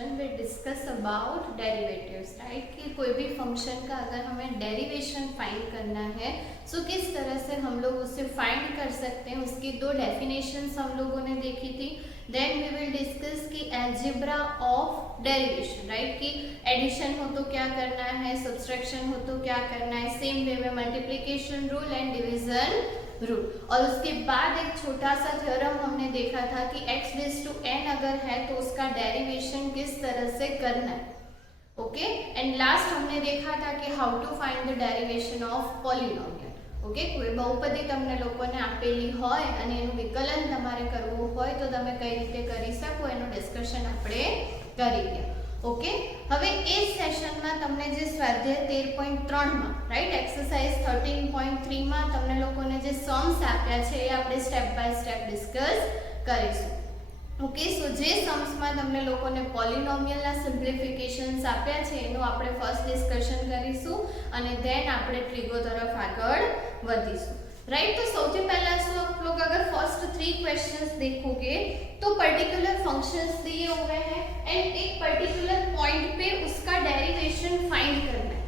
Session we discuss about derivatives, right. कि कोई भी फंक्शन का अगर हमें डेरिवेशन फाइंड करना है तो किस तरह से हम लोग उसे फाइंड कर सकते हैं, उसकी दो डेफिनेशंस हम लोगों ने देखी थी। देन वी विल डिस्कस कि अलजेब्रा ऑफ डेरिवेशन, राइट। कि एडिशन हो तो क्या करना है, सब्सट्रैक्शन हो तो क्या करना है, सेम वे में multiplication rule and division rule. और उसके बाद एक छोटा सा थ्योरम हमने देखा था कि x रेज़ टू n अगर है तो उसका डेरिवेशन किस तरह से करना है, ओके। एंड लास्ट हमने देखा था कि how to find the derivation of polynomial, okay. કોઈ બહુપદી તમને લોકોને આપેલી હોય અને એનું વિકલન તમારે કરવું હોય તો તમે કઈ રીતે કરી શકો એનું ડિસ્કશન આપણે કરી ગયા, ઓકે। હવે એ સેશનમાં તમને જે સ્વાધ્યાય 13.3 માં, રાઈટ, એક્સરસાઇઝ 13.3 માં તમને લોકોને જે सम्स આપ્યા છે એ આપણે સ્ટેપ બાય સ્ટેપ ડિસ્કસ કરીશું, ઓકે। સો જે सम्स માં તમને લોકોને પોલિનોમિયલના સિમ્પ્લિફિકેશન્સ આપ્યા છે એનું આપણે ફર્સ્ટ ડિસ્કશન કરીશું અને देन આપણે ट्रिगो तरफ આગળ વધીશું, राइट। तो સૌથી પહેલા શું आप लोग अगर फर्स्ट 3 क्वेश्चंस देखोगे तो पर्टिकुलर फंक्शंस दिए हुए हैं एंड एक पर्टिकुलर पॉइंट पे उसका डेरिवेशन फाइंड करना है,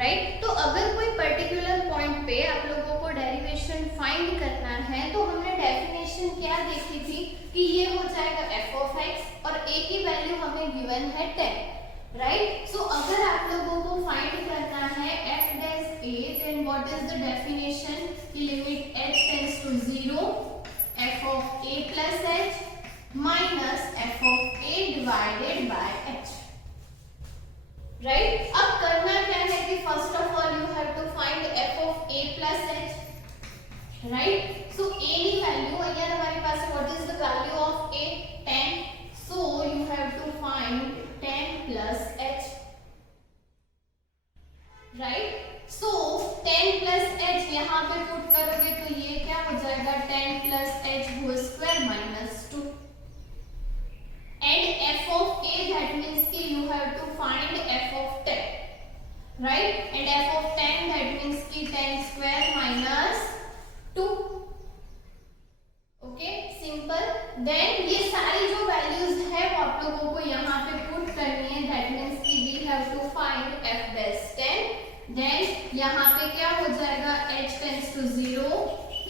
राइट। तो अगर कोई पर्टिकुलर पॉइंट पे आप लोगों को डेरिवेशन फाइंड करना है तो हमने डेफिनेशन क्या देखी थी कि ये हो जाएगा f ऑफ x और a की वैल्यू हमें गिवन है 10, राइट। सो अगर आप लोगों को फाइंड करना है f dash a, then what is the definition कि limit h tends to 0 f of a plus h minus f of a divided by h, right. अब करना क्या है कि first of all you have to find f of a plus h, right. So a ની value અહીંયા તમારી પાસે what is the value of a 10, so you have to find 10 plus h, right. So 10 plus h यहाँ पे put करोगे तो ये क्या हो जाएगा 10 plus h whole square minus 2 and f of a that means कि you have to find f of 10, right, and f of 10 that means कि 10 square minus 2, okay, simple. Then ये सारी जो वैल्यूज है वो आप लोगों को यहाँ पे पुट करनी है, दैट मीन्स कि we have to find f dash 10, then यहाँ पे क्या हो जाएगा h tends to 0,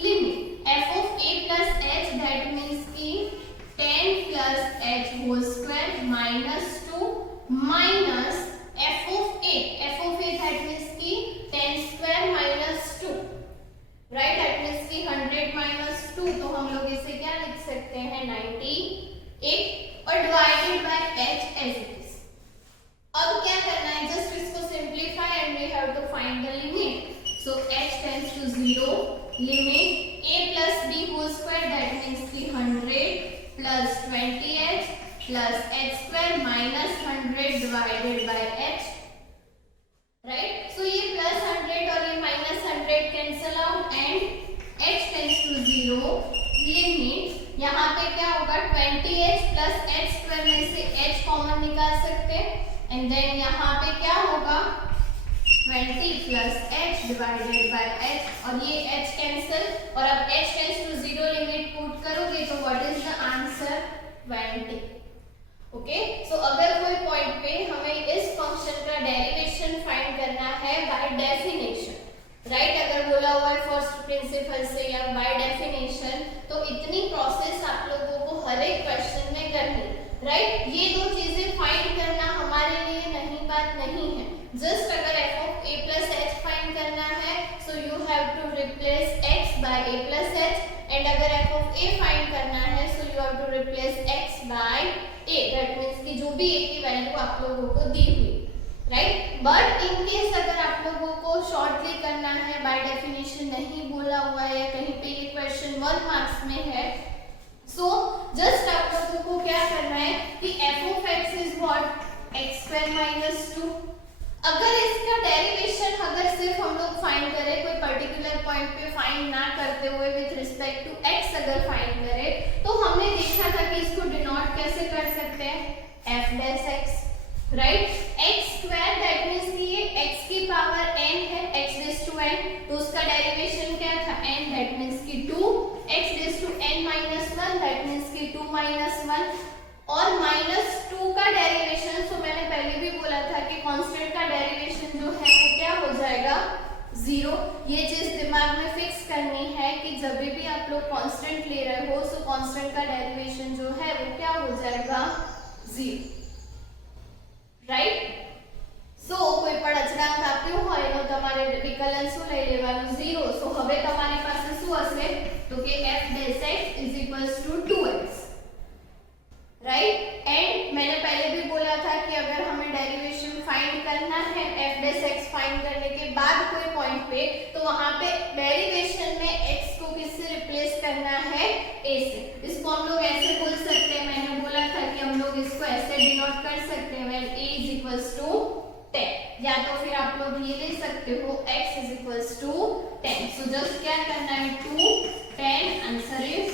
limit f of a plus h that means कि 10 plus h whole square minus 2 minus f of a that means कि 10 square minus 2, right, that means कि 100 minus 2, तो हम लोग इसे क्या लिख सकते हैं 98 और divided by h as it is. अब क्या करना है, जस्ट इसको simplify and we have to find the limit. So h tends to 0, limit a plus b whole square that means कि 100 plus 20h plus h square minus 100 divided by h, right. So ये plus 100 और ये minus 100 cancel out and h tends to 0, limit यहाँ पे क्या होगा 20h plus h square में से h कॉमन निकाल सकते हैं एंड देन यहाँ पे क्या होगा 20 plus h divided by h और ये h कैंसिल और अब h tends to 0 limit put करोगे तो what is the answer 20, okay. So अगर कोई पॉइंट पे हमें इस फंक्शन का डेरिवेशन फाइंड करना है बाय डेफिनेशन, राइट, अगर बोला हुआ है फर्स्ट प्रिंसिपल से या बाय डेफिनेशन, तो इतनी प्रोसेस आप लोगों को हर एक क्वेश्चन में करनी, राइट। ये दो चीजें फाइंड करना हमारे लिए नई बात नहीं है, जस्ट अगर f of a plus h find करना है so you have to replace x by a plus h and अगर f ऑफ a फाइंड करना है so you have to replace x by a, that means कि जो भी a की value आप लोगों को दी हुई, राइट। बट इन केस अगर आप लोगों को शॉर्टली करना है, बाय डेफिनेशन नहीं बोला हुआ है या कहीं पे ये क्वेश्चन 1 मार्क्स में है, सो जस्ट आप लोगों को क्या करना है कि f of x is what x square minus 2। अगर इसका डेरिवेशन अगर सिर्फ हम लोग फाइंड करें, कोई पर्टिकुलर पॉइंट पे फाइंड ना करते हुए विद रिस्पेक्ट टू x अगर फाइंड करें तो हमने देखा था कि इसको डिनोट कैसे कर सकते हैं f dash x, right. x square that means कि ये x की पावर n है, x रेज़ टू n, तो उसका डेरिवेशन क्या था n दैट मींस कि 2, x raise to n minus 1 that means कि 2 माइनस 1, और -2 का डेरिवेशन, सो मैंने पहले भी बोला था कि कांस्टेंट का डेरिवेशन जो है वो क्या हो जाएगा 0। ये चीज दिमाग में फिक्स करनी है कि जब भी आप लोग कांस्टेंट ले रहे हो सो कांस्टेंट का डेरिवेशन जो है वो क्या हो जाएगा 0, राइट। सो કોઈ પણ અચળાંક આપ્યો હોય તો તમારે વિકલન શું લઈ લેવાનું 0। સો હવે તમારી પાસે શું હશે તો કે f dash x = 2x, right. And मैंने पहले भी बोला था कि अगर हमें डेरिवेशन फाइंड करना है f dash x फाइंड करने के बाद कोई पॉइंट पे, तो वहां पे डेरिवेशन में x को किससे रिप्लेस करना है a से। इसको हम लोग ऐसे बोल सकते हैं, मैंने बोला था कि हम लोग इसको ऐसे डिनोट कर सकते हैं when a = 10, या तो फिर आप लोग ये ले सकते हो x = 10। सो जस्ट क्या करना है 2 10, answer is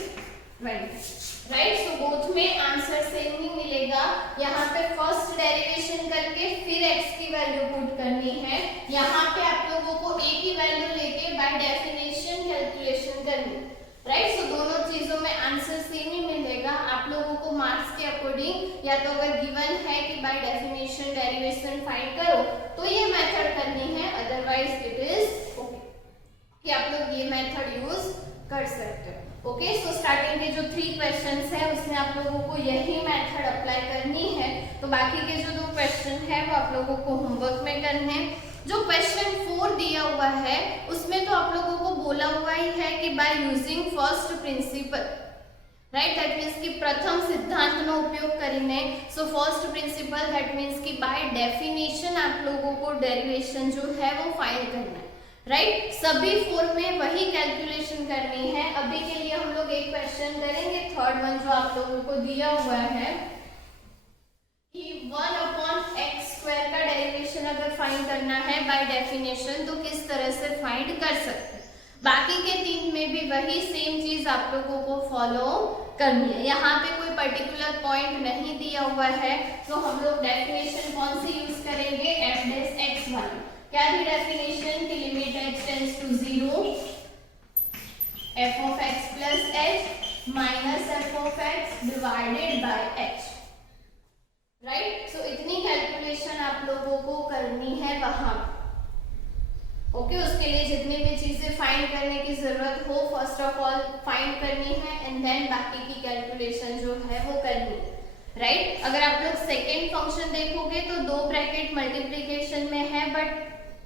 20, right. So both में आंसर सेम ही मिलेगा। यहाँ पे फर्स्ट डेरिवेशन करके फिर x की वैल्यू पुट करनी है, यहाँ पे आप लोगों को a की वैल्यू लेके बाय डेफिनेशन कैलकुलेशन करनी, राइट। सो दोनों चीजों में आंसर सेम ही मिलेगा। आप लोगों को मार्क्स के अकॉर्डिंग या तो अगर गिवन है कि बाय डेफिनेशन डेरिवेशन फाइंड करो तो ये मेथड करनी है, अदरवाइज इट इज ओके कि आप लोग ये मेथड यूज कर सकते हो। ओके, सो स्टार्टिंग के जो 3 क्वेश्चंस है उसमें आप लोगों को यही मेथड अप्लाई करनी है। तो बाकी के जो 2 क्वेश्चन है वो आप लोगों को होमवर्क में करने हैं। जो क्वेश्चन 4 दिया हुआ है उसमें तो आप लोगों को बोला हुआ ही है कि by using first principle, right, that means कि प्रथम सिद्धांतનો उपयोग કરીને। So first principle that means कि बाय डेफिनेशन आप लोगों को डेरिवेशन जो है वो फाइंड करना है, राइट। सभी 4 में वही कैलकुलेशन करनी है। अभी के लिए हम लोग एक क्वेश्चन करेंगे, थर्ड वन जो आप लोगों को दिया हुआ है कि 1/x² का डेरिवेशन अगर फाइंड करना है बाय डेफिनेशन तो किस तरह से फाइंड कर सकते हैं। बाकी के 3 में भी वही सेम चीज आप लोगों को फॉलो करनी है। यहाँ पे कोई पर्टिकुलर पॉइंट नहीं दिया हुआ है, तो हम लोग डेफिनेशन कौन सी यूज करेंगे f dash x वाली। क्या थी डेफिनेशन की limit h tends to 0 f of x plus h minus f of x divided by h, right. So इतनी कैलकुलेशन आप लोगों को करनी है वहां, ओके। उसके लिए जितनी भी चीजें फाइंड करने की जरूरत हो फर्स्ट ऑफ ऑल फाइंड करनी है एंड देन बाकी की कैलकुलेशन जो है वो करनी है, राइट। अगर आप लोग सेकेंड फंक्शन देखोगे तो 2 ब्रैकेट मल्टीप्लिकेशन में है, बट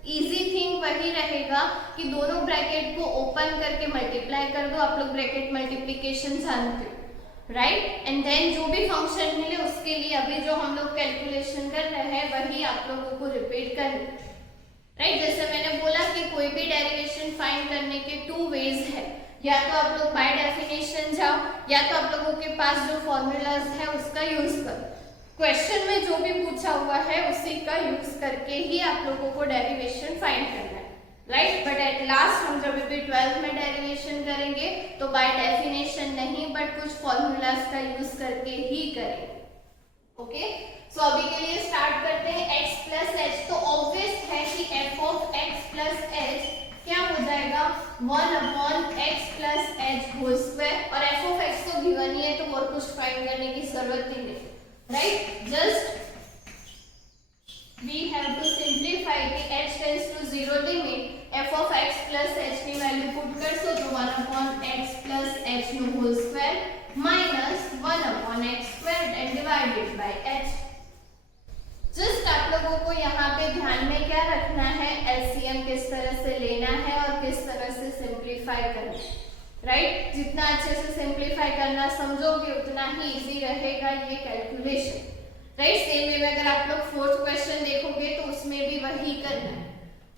इजी थिंग वही रहेगा कि दोनों ब्रैकेट को ओपन करके मल्टीप्लाई कर दो। आप लोग ब्रैकेट मल्टीप्लिकेशन जानते हो, राइट। एंड देन जो भी फंक्शन मिले उसके लिए अभी जो हम लोग कैलकुलेशन कर रहे हैं वही आप लोगों को रिपीट करना, राइट। जैसे मैंने बोला कि कोई भी डेरिवेशन फाइंड करने के 2 वेज है, या तो आप लोग बाय डेफिनेशन जाओ या तो आप लोगों के पास जो फॉर्मूलाज है उसका यूज करो। क्वेश्चन में जो भी पूछा हुआ है उसी का यूज करके ही आप लोगों को डेरिवेशन फाइंड करना है, राइट। बट एट लास्ट हम जब भी 12th में डेरिवेशन करेंगे तो बाय डेफिनेशन नहीं बट कुछ फॉर्मूलाज का यूज करके ही करेंगे, ओके। सो अभी के लिए स्टार्ट करते हैं x plus h। तो ऑब्वियस है कि f of x plus h क्या हो जाएगा 1/x plus h whole square, और f of x तो गिवन ही है तो और कुछ फाइंड करने की जरूरत ही नहीं, right. Just we have to simplify कि h tends to 0 limit f of x plus h की वैल्यू पुट कर सो तो 1/x plus h नो whole square minus 1/x square and divided by h। जस्ट आप लोगों को यहाँ पे ध्यान में क्या रखना है, एलसीएम किस तरह से लेना है और किस तरह से सिंप्लीफाई करना है, राइट। जितना अच्छे से सिंप्लीफाई करना समझोगे उतना ही इजी रहेगा ये कैलकुलेशन, राइट। सेम वे में अगर आप लोग 4th क्वेश्चन देखोगे तो उसमें भी वही करना है,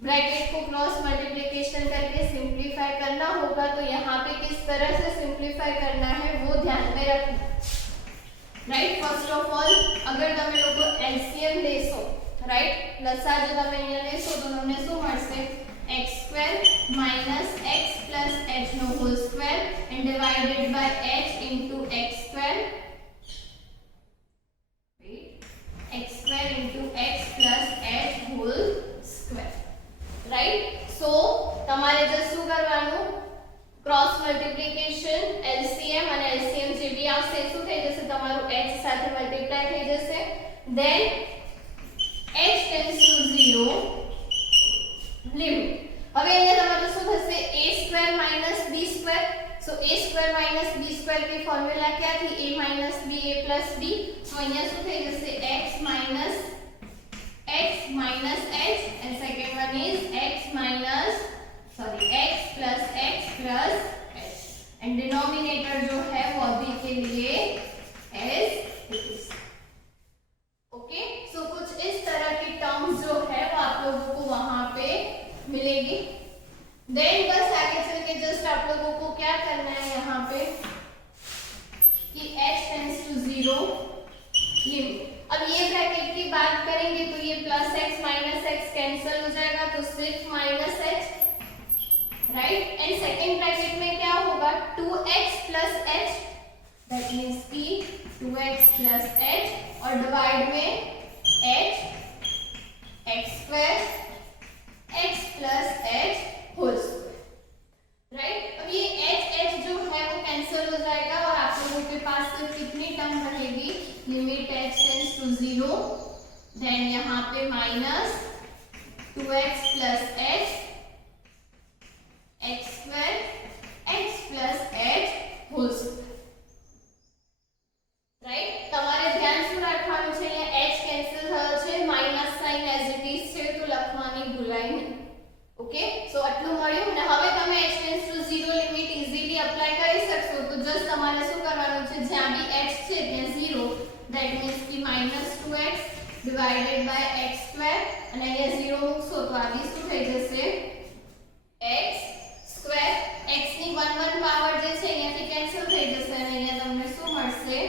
ब्रैकेट को क्रॉस मल्टीप्लिकेशन करके सिंप्लीफाई करना होगा। तो यहाँ पे किस तरह से सिंप्लीफाई करना है वो ध्यान में रखना, राइट। फर्स्ट ऑफ ऑल अगर તમે લોકો એલસીએમ લેશો, રાઈટ, લસા જો તમે અહીંયા લેશો તો તમને શું મળશે x² - x + h નો whole square and divided by h into x² into x plus h whole square, right। so તમારે જસ્ટ શું કરવાનું ક્રોસ મલ્ટીપ્લિકેશન એલસીએમ અને એલસીએમ જે બી આવશે શું થઈ જશે તમારું h સાથે then h tends to 0 limit. હવે અહીંયા તમારું શું થશે a² - b². સો a² - b² की फॉर्मूला क्या थी a - b a + b. तो અહીંયા શું થઈ જશે x minus h and second one is x plus h and denominator जो है वो अभी के लिए as it is. ओके, सो कुछ इस तरह की टर्म्स जो है वो आप लोगों को वहां पे मिलेगी. देन बस आगे चल के जस्ट आप लोगों को क्या करना है यहाँ पे कि h टेंड्स टू 0 लिमिट. अब ये ब्रैकेट की बात करेंगे तो ये plus x minus x cancel हो जाएगा तो सिर्फ minus h, right. And second bracket में क्या होगा 2x plus h, that means कि 2x plus h और डिवाइड में h x² x plus h whole square, right. अब ये h जो है वो कैंसिल हो जाएगा और आप लोगों के पास सिर्फ कितनी टर्म रहेगी limit h tends to 0 then यहाँ पे minus 2x plus h x² x plus h whole square, right. તમારે ધ્યાન શું રાખવાનું છે અહીંયા h કેન્સલ થયો છે minus sign as it is છે તો લખવાની ભૂલાય નહીં. ઓકે, સો આટલું મળ્યું ને હવે તમે h tends to 0 limit easily apply કરી શકશો. તો જસ્ટ તમારે શું કરવાનું છે જ્યાં બી h છે ત્યાં 0 ધેટ મીન્સ કે -2x ડિવાઇડેડ બાય x² અને અહીંયા 0 મૂકશો તો આની શું થઈ જશે x². x ની 1 1 પાવર જે છે અહીંયાથી કેન્સલ થઈ જશે અને અહીંયા તમને શું મળશે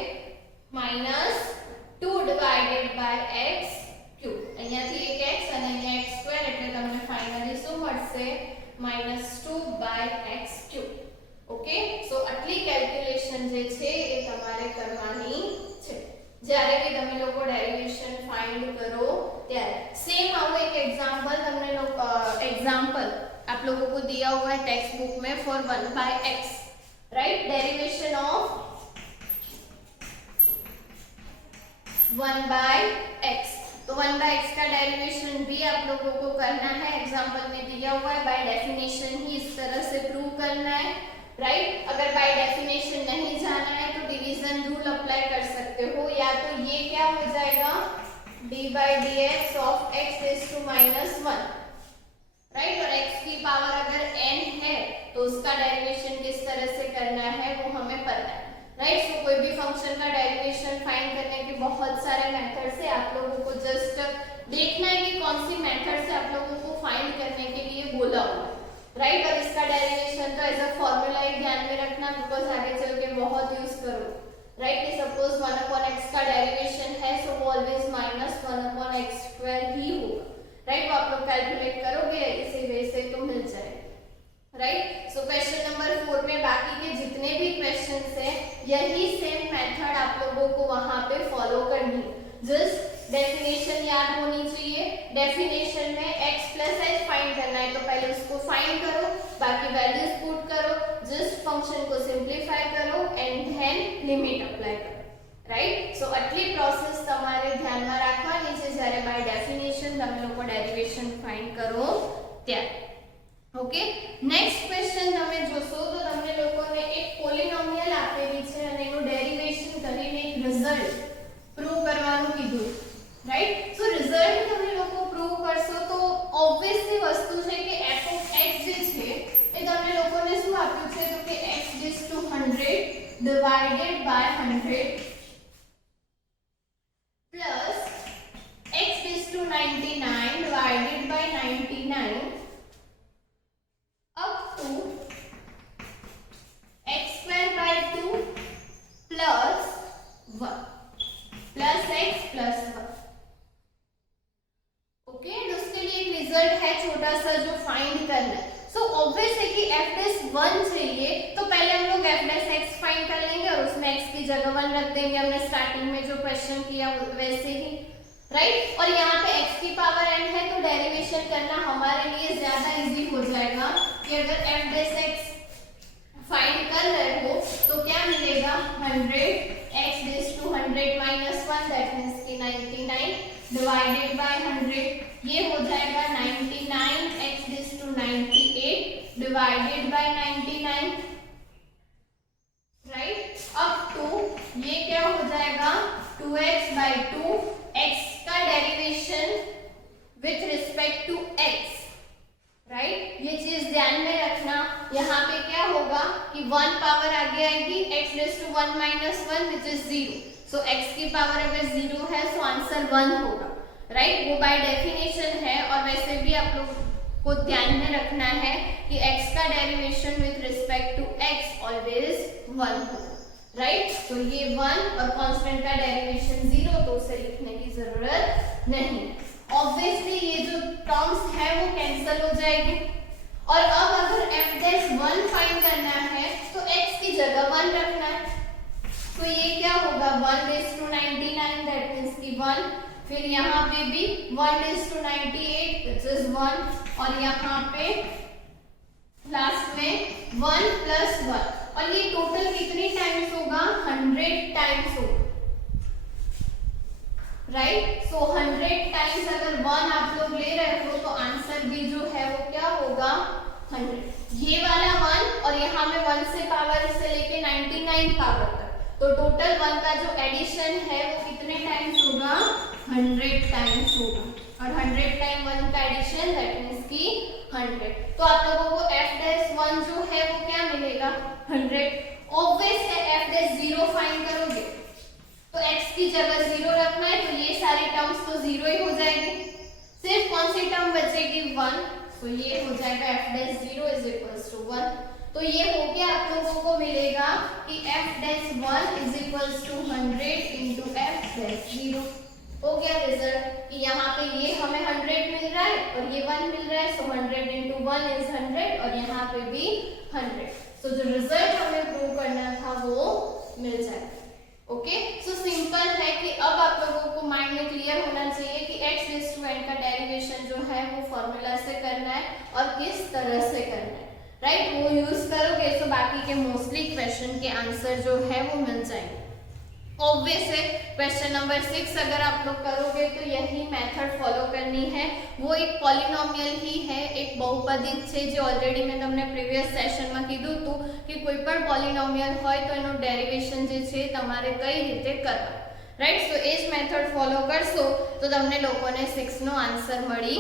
-2 ડિવાઇડેડ બાય x³. અહીંયાથી એક x અને અહીંયા x² એટલે તમને ફાઇનલી શું મળશે -2 બાય x³. ઓકે, સો આટલી કેલ્ક્યુલેશન જે છે એ તમારે કરવાની છે જ્યારે भी તમે લોકો ડેરિવેશન ફાઇન્ડ કરો ત્યારે. सेम આવો એક एग्जांपल તમને एग्जांपल आप लोगों को दिया हुआ है टेक्स्ट बुक में for 1/x, right. Derivation of 1/x. तो 1/x का डेरिवेशन भी आप लोगों को करना है, एग्जांपल में दिया हुआ है. बाय डेफिनेशन ही इस तरह से प्रूव करना है, राइट. अगर बाय डेफिनेशन नहीं जाना है तो डिवीजन रूल अप्लाई कर सकते हो. या तो ये क्या हो जाएगा d/dx of x raise to -1, right. और x की पावर अगर n है तो उसका डेरिवेशन किस तरह से करना है वो हमें पता है, राइट. सो कोई भी फंक्शन का डेरिवेशन फाइंड करने के बहुत सारे मेथड से आप लोगों को जस्ट देखना है कि कौन सी मेथड से आप लोगों को फाइंड करने के लिए बोला हुआ है, राइट. और इसका डेरिवेशन तो एज अ फॉर्मूला ही ध्यान में रखना बिकॉज आगे चल के बहुत यूज करो, राइट. कि सपोज 1/x का डेरिवेशन है सो वो ऑलवेज -1/x² ही होगा, राइट. वो आप लोग कैलकुलेट करोगे इसी वैसे तो मिल जाएगा, राइट. सो क्वेश्चन नंबर 4 में बाकी के जितने भी क्वेश्चंस हैं यही सेम मेथड आप लोगों को वहां पे फॉलो करनी है. जस्ट डेफिनेशन याद होनी चाहिए. डेफिनेशन में x plus h फाइंड करना है तो पहले उसको फाइंड करो, बाकी वैल्यूज पुट करो, जस्ट फंक्शन को सिंप्लीफाई करो एंड देन लिमिट अप्लाई करो, राइट. सो આટલી પ્રોસેસ તમારે ધ્યાનમાં રાખવાની છે જ્યારે બાય ડેફિનેશન તમે લોકો ડેરિવેશન ફાઇન્ડ કરો ત્યારે. ઓકે, નેક્સ્ટ ક્વેશ્ચન તમે જોશો તો તમને લોકોને એક પોલિનોમિયલ આપેલી છે અને એનું ડેરિવેશન કરીને એક રિઝલ્ટ પ્રૂવ કરવાનું કીધું, રાઈટ. સો રિઝલ્ટ તમે લોકો પ્રૂવ કરશો તો ઓબ્વિયસલી વસ્તુ છે કે f of x જે છે એ તમને લોકોને શું આપ્યું છે તો કે x raised to 100 divided by 100 plus x raised to 99 divided by 99 up to x²/2 plus 1 plus x plus 1. Okay, तो उसके लिए एक रिजल्ट है छोटा सा जो फाइंड करना है. सो ऑब्वियस है कि f'1 चाहिए तो पहले हम लोग f' फाइंड कर लेंगे और उसमें x की जगह 1 रख देंगे. हमने स्टार्टिंग में जो क्वेश्चन किया वैसे ही, राइट. और यहाँ पे x की पावर n है तो डेरिवेशन करना हमारे लिए ज्यादा इजी हो जाएगा कि अगर f' फाइंड कर रहे हो तो क्या मिलेगा 100 x raised to 100 - 1 that means कि 99 डिवाइडेड बाय 100, ये हो जाएगा 99x⁻98 डिवाइडेड बाय 99, राइट। अब टू, ये क्या हो जाएगा 2x/2, x का derivation with respect to x, right. ये चीज ध्यान में रखना, यहाँ पे क्या होगा कि 1 पावर आगे आएगी x⁻1 - 1 which is 0, so x की पावर अगर 0 है तो आंसर 1 होगा, राइट। वो बाय डेफिनेशन है, और वैसे भी आप लोग को ध्यान में रखना है कि x का derivation with respect to x always 1 होगा, राइट। तो ये 1 और कांस्टेंट का डेरिवेशन 0, तो उसे लिखने की जरूरत नहीं। ऑब्वियसली ये जो टर्म्स है वो कैंसिल हो जाएगी, और अब अगर f'1 फाइंड करना है तो x की जगह 1 रखना है, तो ये क्या होगा 1/99, दैट मींस की 1, फिर यहाँ पे भी 1/98 विच इज 1, और यहाँ पे लास्ट में 1 + 1, और ये टोटल कितनी टाइम्स होगा 100 टाइम्स होगा, राइट। सो 100 टाइम्स अगर 1 आप लोग ले रहे हो तो आंसर भी जो है वो क्या होगा 100। ये वाला 1 और यहाँ में 1 से पावर से लेके 99 पावर तक, तो टोटल 1 का जो एडिशन है वो कितने टाइम्स होगा 100 टाइम्स होगा, और 100 टाइम 1 का एडिशन दैट मींस की 100। तो आप लोगों को f'1 जो है वो क्या मिलेगा 100। ऑब्वियस है f'0 फाइंड करोगे तो x की जगह 0 रखना है, तो ये सारी टर्म्स तो 0 ही हो जाएगी, सिर्फ कौन सी टर्म बचेगी 1, तो ये हो जाएगा f'0 = 1। तो ये हो गया, आप लोगों को मिलेगा कि f'1 = 100 × f'0 हो गया रिजल्ट, कि यहाँ पे ये हमें 100 मिल रहा है और ये 1 मिल रहा है, सो 100 × 1 = 100, और यहाँ पे भी 100, तो जो रिजल्ट हमें प्रूव करना था वो मिल जाएगा। ओके, सो सिंपल है कि अब आप लोगों को माइंड में क्लियर होना चाहिए कि x⁻n का डेरिवेशन जो है वो फॉर्मूला से करना है और किस तरह से करना है, राइट। वो यूज करोगे तो बाकी के मोस्टली क्वेश्चन के आंसर जो है वो मिल जाएंगे। ऑब्वियस है, क्वेश्चन नंबर 6 अगर आप लोग करोगे तो यही मेथड फॉलो करनी है। वो एक पॉलिनोमियल ही है, एक बहुपदी છે જે ઓલરેડી મેં તમને પ્રીવિયસ સેશનમાં કીધું હતું કે કોઈ પણ પોલિનોમિयल હોય તો એનું ડેરિવેશન જે છે તમારે કઈ રીતે કરવા, રાઈટ। સો એ જ મેથડ ફોલો કરશો તો તમને લોકોને 6 નો આન્સર મળી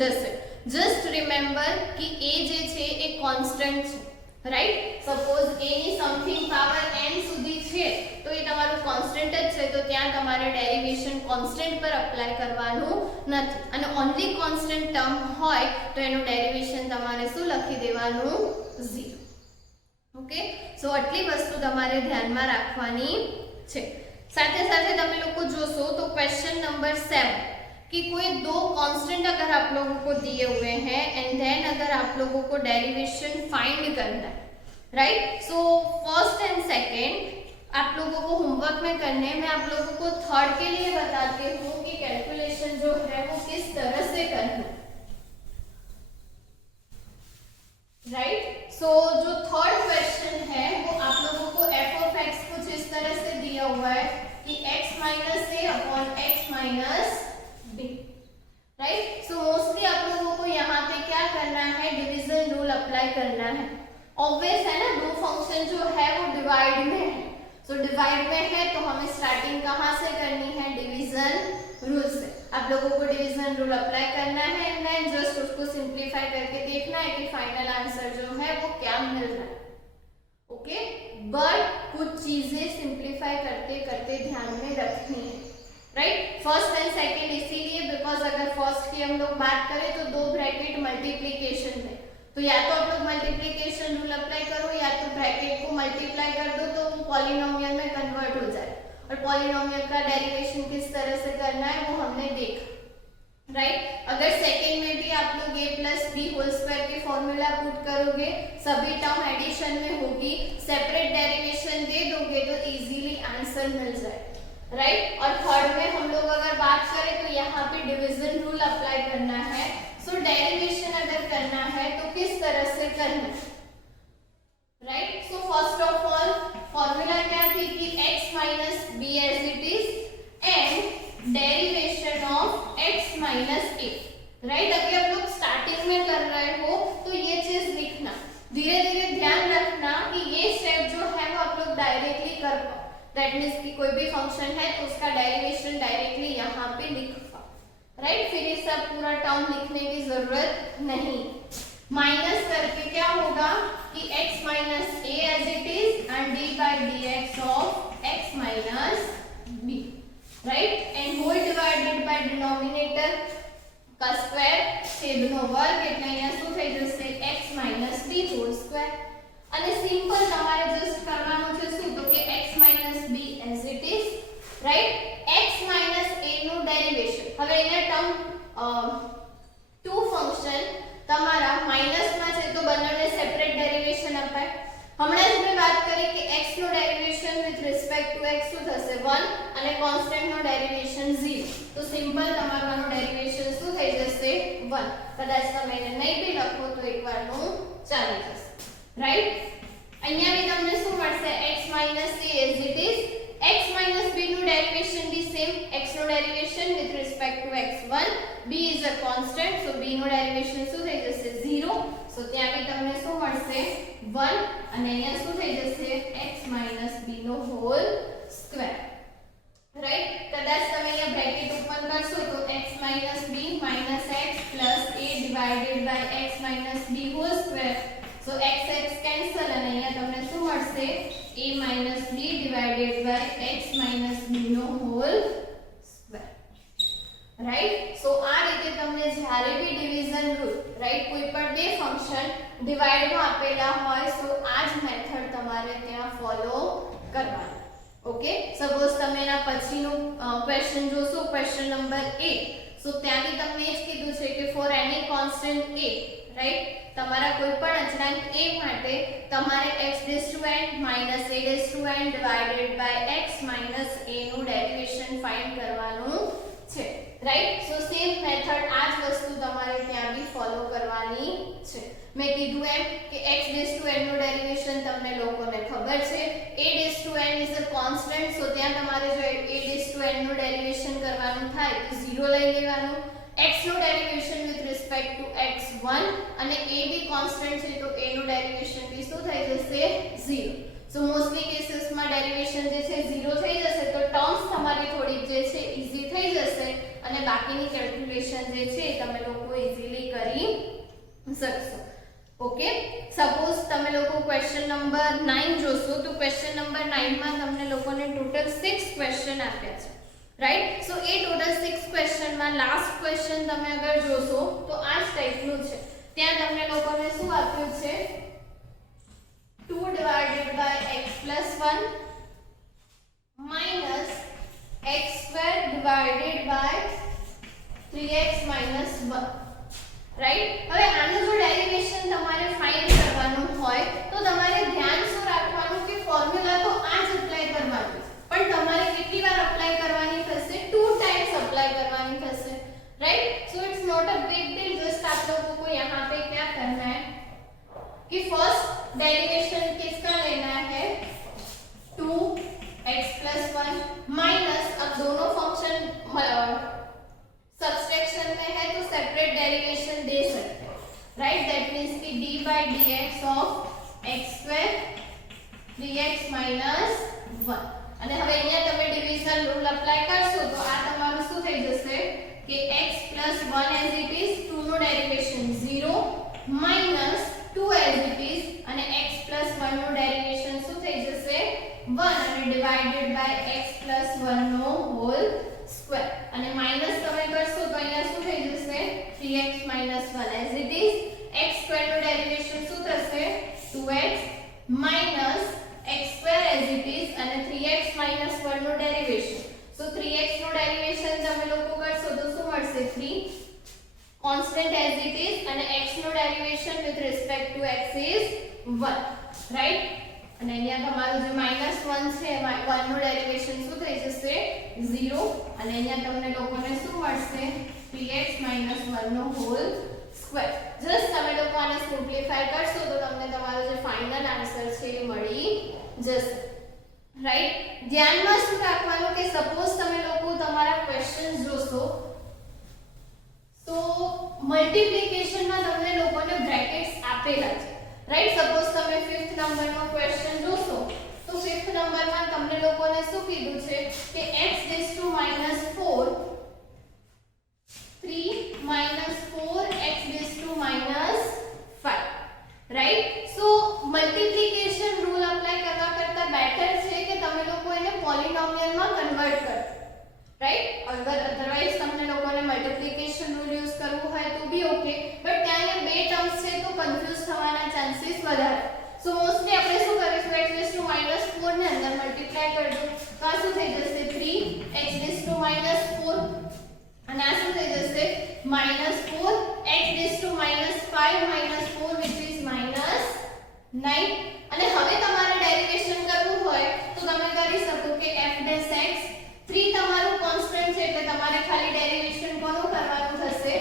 જશે। જસ્ટ રિમેમ્બર કે a જે છે એ કોન્સ્ટન્ટ છે, રાઈટ। સપોઝ a ની સમથિંગ પાવર n સુધી છે તો એ તમારું કોન્સ્ટન્ટ જ છે, તો ત્યાં તમારે ડેરિવેશન કોન્સ્ટન્ટ પર અપ્લાય કરવાનું નથી, અને ઓન્લી કોન્સ્ટન્ટ ટર્મ હોય તો એનું ડેરિવેશન તમારે શું લખી દેવાનું 0। ઓકે, સો આટલી વસ્તુ તમારે ધ્યાનમાં રાખવાની છે। સાથે સાથે તમે લોકો જોશો તો ક્વેશ્ચન નંબર 7 कि कोई दो कांस्टेंट अगर आप लोगों को दिए हुए हैं एंड देन अगर आप लोगों को डेरिवेशन फाइंड करना है, right. So first and second आप लोगों को होमवर्क में करने में आप लोगों को थर्ड के लिए बताती हूँ कि कैलकुलेशन जो है वो किस तरह से करना है, राइट। सो जो थर्ड क्वेश्चन है वो आप लोगों को f(x) कुछ इस तरह से दिया हुआ है कि x - a/x - b, right. So mostly आप लोगों को यहाँ पे क्या करना है, डिवीजन रूल अप्लाई करना है। ऑब्वियस है ना, दो फंक्शन जो है वो डिवाइड में है, सो डिवाइड में है तो हमें स्टार्टिंग कहाँ से करनी है, डिवीजन रूल से। आप लोगों को डिवीजन रूल अप्लाई करना है एंड देन जस्ट उसको सिंप्लीफाई करके देखना है कि फाइनल आंसर जो है वो क्या मिल रहा है। ओके, बट कुछ चीजें सिंप्लीफाई करते करते ध्यान में रखनी है, राइट। फर्स्ट एंड सेकंड इसीलिए बिकॉज अगर फर्स्ट की हम लोग बात करें तो दो ब्रैकेट मल्टीप्लिकेशन में, तो या तो आप लोग मल्टीप्लिकेशन रूल अप्लाई करो या तो ब्रैकेट को मल्टीप्लाई कर दो तो वो पॉलिनोमियल में कन्वर्ट हो जाए, और पॉलिनोमियल का डेरिवेशन किस तरह से करना है वो हमने देखा, राइट। अगर सेकंड में भी आप लोग a+b² के फॉर्मूला पुट करोगे, सभी टर्म एडिशन में होगी, सेपरेट डेरिवेशन दे दोगे तो इजीली आंसर मिल जाए, राइट। और थर्ड में हम लोग अगर बात करें तो यहाँ पे डिवीजन रूल अप्लाई करना है। सो डेरिवेशन अगर करना है तो किस तरह से करना है, right. So first of all formula क्या थी कि x - b as it is and derivation of minus A, right. अभी आप लोग स्टार्टिंग में कर रहे हो तो ये चीज लिखना, धीरे धीरे ध्यान रखना कि ये स्टेप जो है वो आप लोग डायरेक्टली कर पाओ। दैट मीन्स कि कोई भी फंक्शन है तो उसका डेरिवेशन डायरेक्टली यहाँ पे लिख पाओ, राइट। फिर ये सब पूरा टर्म लिखने की जरूरत नहीं। माइनस करके क्या होगा कि x minus A as it is and D by D X of x minus B, right. And whole divided by denominator का स्क्वायर છેદનો વર્ગ એટલે અહીંયા શું થઈ જશે x minus b whole square. અને સિમ્પલ તમારે જસ્ટ કરવાનું છે શું તો કે x minus b as it is, right. x minus a નું ડેરિવેશન, હવે અહીંયા ટર્મ ટુ ફંક્શન તમારા માઈનસ માં છે તો બંનેને સેપરેટ ડેરિવેશન અપાય। હમણાં જ મેં વાત કરી કે x નું derivation with respect to x શું થશે 1 અને કોન્સ્ટન્ટ નો ડેરિવેશન 0, તો સિમ્પલ તમારું આનું ડેરિવેશન શું થઈ જશે 1। કદાચ તમે એને નહીં બી લખો તો એકવારનું ચાલી જશે, રાઈટ। અહીંયા બી તમને શું મળશે x a as it is, x b નું ડેરિવેશન બી સેમ, x નું derivation with respect to x1, b is a constant, so b નું ડેરિવેશન શું થઈ જશે 0, so ત્યાં બી તમને શું મળશે 1 અને અહીંયા શું થઈ જશે x b નો હોલ સ્ક્વેર, રાઈટ। કદાચ તમે અહીંયા બ્રેકેટ ઓપન કરશો તો x b minus x plus a divided by x b whole square, so x cancel અને અહીંયા તમને શું મળશે a b divided by x b નો હોલ સ્ક્વેર, રાઈટ। સો આ રીતે તમને જ્યારે બી ડિવિઝન રૂલ, રાઈટ, કોઈ પણ બે ફંક્શન ડિવાઇડ માં આપેલા હોય તો આ જ મેથડ તમારે ત્યાં ફોલો કરવાનો, ઓકે। સપોઝ તમે એના પછીનું ક્વેશ્ચન જોશો, ક્વેશ્ચન નંબર 8, સો ત્યાંથી તમને એ જ કીધું છે કે for any constant a, right, તમારા કોઈ પણ અચળાંક a માટે તમારે x⁻n minus a⁻n divided by x minus a નું ડેરિવેશન ફાઇન્ડ કરવાનું છે, રાઈટ। સો સેમ મેથડ આ જ વસ્તુ તમારે ત્યાં બી ફોલો કરવાની છે। મેં કીધું એમ કે x⁻n નું ડેરિવેશન તમને લોકોને ખબર છે, a⁻n is a constant, so ત્યાં તમારે જો a⁻n નું ડેરિવેશન કરવાનું થાય તો 0 લઈ લેવાનું, x નું derivation with respect to x1 અને a બી કોન્સ્ટન્ટ છે તો a નું ડેરિવેશન બી શું થઈ જશે 0। સો મોસ્ટલી કેસીસમાં ડેરિવેશન જે છે 0 થઈ જશે તો ટર્મ્સ તમારી થોડીક જે છે ઈઝી થઈ જશે અને બાકીની કેલ્ક્યુલેશન જે છે તમે લોકો ઈઝીલી કરી શકશો, ઓકે। સપોઝ તમે લોકો ક્વેશ્ચન નંબર 9 જોશો તો ક્વેશ્ચન નંબર 9 માં તમને લોકોને ટોટલ 6 ક્વેશ્ચન આપ્યા છે, રાઈટ। સો એ ટોટલ 6 ક્વેશ્ચન માં લાસ્ટ ક્વેશ્ચન તમે અગર જોશો તો આ જ ટાઈપનું છે। ત્યાં તમને લોકોને શું આપ્યું છે 2 divided by x plus 1 minus x square divided by 3x minus 1, right. હવે આનું જો ડેરિવેશન તમારે ફાઇન્ડ કરવાનું હોય તો તમારે ધ્યાન શું રાખવાનું કે ફોર્મ્યુલા તો આ જ અપ્લાય કરવાનું, પણ તમારે કેટલી વાર અપ્લાય કરવાની થશે 2 टाइम्स अप्लाई करवानी थશે, right. So it's not a big deal, just आप लोगों को यहाँ पे क्या करना है कि फर्स्ट डेरिवेशन किसका लेना है 2x plus 1 माइनस, अब दोनों फंक्शन सब्सट्रैक्शन में है तो सेपरेट डेरिवेशन दे सकते हैं, राइट। दैट मींस कि d by dx of x square 3x minus 1 અને હવે અહીંયા તમે ડિવિઝન રૂલ અપ્લાય કરશો તો આ તમારું શું થઈ જશે કે x plus 1 as it is 2 નો derivation 0 minus 2 as it is અને x plus 1 નો ડેરિવેશન શું થઈ જશે 1 અને divided by x plus 1 નો હોલ સ્ક્વેર અને માઈનસ તમે કરશો તો અહીંયા શું થઈ જશે 3x minus 1 as it is, x square નો ડેરિવેશન શું થશે 2x minus x square as it is અને 3x minus 1 નો ડેરિવેશન, so 3x નો ડેરિવેશન તમે લોકો કરશો તો શું મળશે 3 constant as it is અને x નો derivation with respect to x is 1, right। અને અહીંયા તમારું જે -1 છે 1 નો ડેરિવેશન શું થઈ જશે 0 અને અહીંયા તમને લોકોને શું મળશે 3x minus 1 નો હોલ સ્ક્વેર। જસ્ટ તમે લોકો આને સિમ્પ્લિફાય કરશો તો તમને તમારો જે ફાઇનલ આન્સર છે એ મળી જશે, રાઈટ। ધ્યાનમાં શું રાખવાનું કે સપોઝ તમે લોકો તમારા ક્વેશ્ચન્સ જોશો મલ્ટીપ્લિકેશનમાં તમને લોકોને બ્રેકેટ્સ આપેલા છે, રાઈટ. સપોઝ તમે 5th નંબરનો ક્વેશ્ચન જોશો તો 5th નંબરમાં તમને લોકોને શું કીધું છે કે x raised to -4 3 4 x raised to -5, right. So multiplication rule apply કરવા કરતા બેટર છે કે તમે લોકો એને પોલિનોમિયલમાં કન્વર્ટ કરો, રાઈટ. અધરવાઇઝ તમને લોકોને મલ્ટીપ્લિકેશન રૂલ યુઝ કરવું હોય તો બી ઓકે, બટ ત્યાં અહીંયા બે ટર્મ્સ છે તો કન્ફ્યુઝ થવાના ચાન્સીસ વધારે. સો મોસ્ટલી આપણે શું કરીશું, x raised to -4 ને અંદર મલ્ટીપ્લાય કરી દો તો આ શું થઈ જશે 3 x raised to -4 અને આ શું થઈ જશે -4 x raised to -5 -4 which is -9. અને હવે તમારે ડેરિવેશન કરવું હોય તો તમે કરી શકો કે f dash x 3 તમારું કોન્સ્ટન્ટ છે એટલે તમારે ખાલી ડેરિવેશન કોનું કરવાનું થશે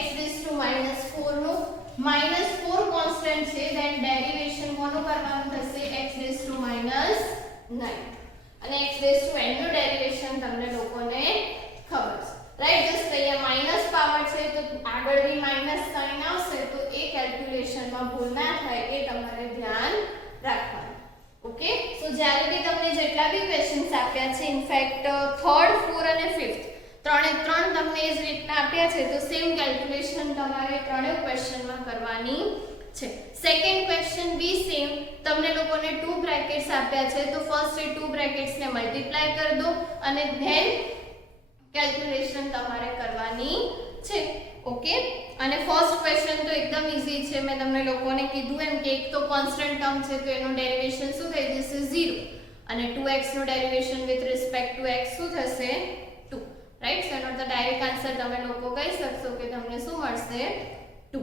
x raised to -4 નું, -4 કોન્સ્ટન્ટ છે ધેન ડેરિવેશન કોનું કરવાનું થશે x raised to -9 અને x raised to n નું ડેરિવેશન તમને લોકોને ખબર છે, રાઈટ. જસ્ટ અહીંયા માઈનસ પાવર છે તો આગળ બી માઈનસ સાઇન આવશે તો એ કેલ્ક્યુલેશનમાં ભૂલ ના થાય એ તમારે ધ્યાન રાખવાનું. ઓકે. સો જ્યારે બી તમને જેટલા બી ક્વેશ્ચન્સ આપ્યા છે, ઇનફેક્ટ 3rd 4th અને 5th ત્રણે ત્રણ તમને એ જ રીતના આપ્યા છે તો સેમ કેલ્ક્યુલેશન તમારે ત્રણેય ક્વેશ્ચનમાં કરવાની છે. સેકન્ડ ક્વેશ્ચન બી સેમ, તમને લોકોને 2 બ્રેકેટ્સ આપ્યા છે તો ફર્સ્ટ એ 2 બ્રેકેટ્સ ને મલ્ટીપ્લાય કરી દો અને ધેન કેલ્ક્યુલેશન તમારે કરવાની છે. ઓકે. અને ફર્સ્ટ ક્વેશ્ચન તો એકદમ ઈઝી છે, મેં તમને લોકોને કીધું એમ કે એક તો કોન્સ્ટન્ટ ટર્મ છે તો એનું ડેરિવેશન શું થઈ જશે 0 અને 2x નું derivation with respect to x શું થશે 2, રાઈટ. સો એનો તો ડાયરેક્ટ આન્સર તમે લોકો કહી શકશો કે તમને શું મળશે 2,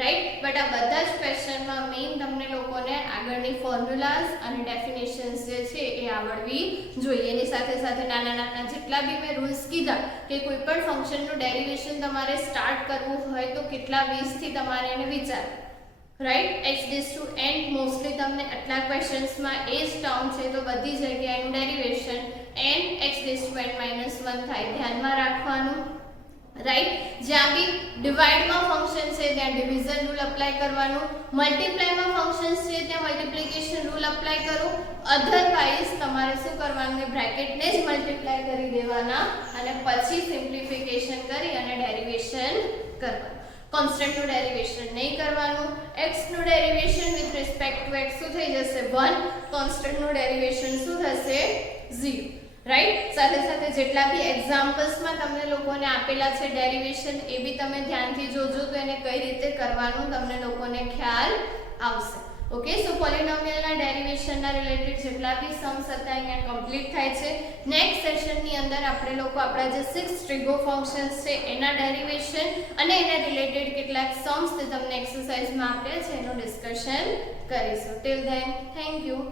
રાઈટ. બટ આ બધા જ ક્વેશ્ચનમાં મેઇન તમને લોકોને આગળની ફોર્મ્યુલાઝ અને ડેફિનેશન્સ જે છે એ આવડવી જોઈએ. એની સાથે સાથે નાના નાના જેટલા બી મેં રૂલ્સ કીધા કે કોઈ પણ ફંક્શનનું ડેરિવેશન તમારે સ્ટાર્ટ કરવું હોય તો કેટલા 20 થી તમારે એને વિચારવું, right. x raised to n mostly તમને આટલા ક્વેશ્ચન્સમાં એ જ ટર્મ છે તો બધી જગ્યાએ એનું derivation n x raised to n -1 થાય, ધ્યાનમાં રાખવાનું, રાઈટ. જ્યાં બી ડિવાઇડમાં ફંક્શન છે ત્યાં ડિવિઝન રૂલ એપ્લાય કરવાનું, મલ્ટીપ્લાયમાં ફંક્શન્સ છે ત્યાં મલ્ટીપ્લિકેશન રૂલ એપ્લાય કરો, અધરવાઇઝ તમારે શું કરવાનું છે બ્રેકેટને જ મલ્ટીપ્લાય કરી દેવાના અને પછી સિમ્પ્લિફિકેશન કરી અને ડેરિવેશન કરવાનું. કોન્સ્ટન્ટનું ડેરિવેશન નહીં કરવાનું, x નું derivation with respect to x શું થઈ જશે 1, કોન્સ્ટન્ટનું ડેરિવેશન શું થશે 0, રાઈટ. સાથે સાથે જેટલા બી એક્ઝામ્પલ્સમાં તમને લોકોને આપેલા છે ડેરિવેશન એ બી તમે ધ્યાનથી જોજો તો એને કઈ રીતે કરવાનું તમને લોકોને ખ્યાલ આવશે. ઓકે. સો પોલિનોમિયલના ડેરિવેશનના રિલેટેડ જેટલા બી સમ્સ હતા અહીંયા કમ્પ્લીટ થાય છે. નેક્સ્ટ સેશનની અંદર આપણે લોકો આપણા જે 6 ટ્રિગો ફંક્શન્સ છે એના ડેરિવેશન અને એના રિલેટેડ કેટલાક સમ્સ તે તમને એક્સરસાઇઝમાં આપ્યા છે એનું ડિસ્કશન કરીશું. Till then thank you.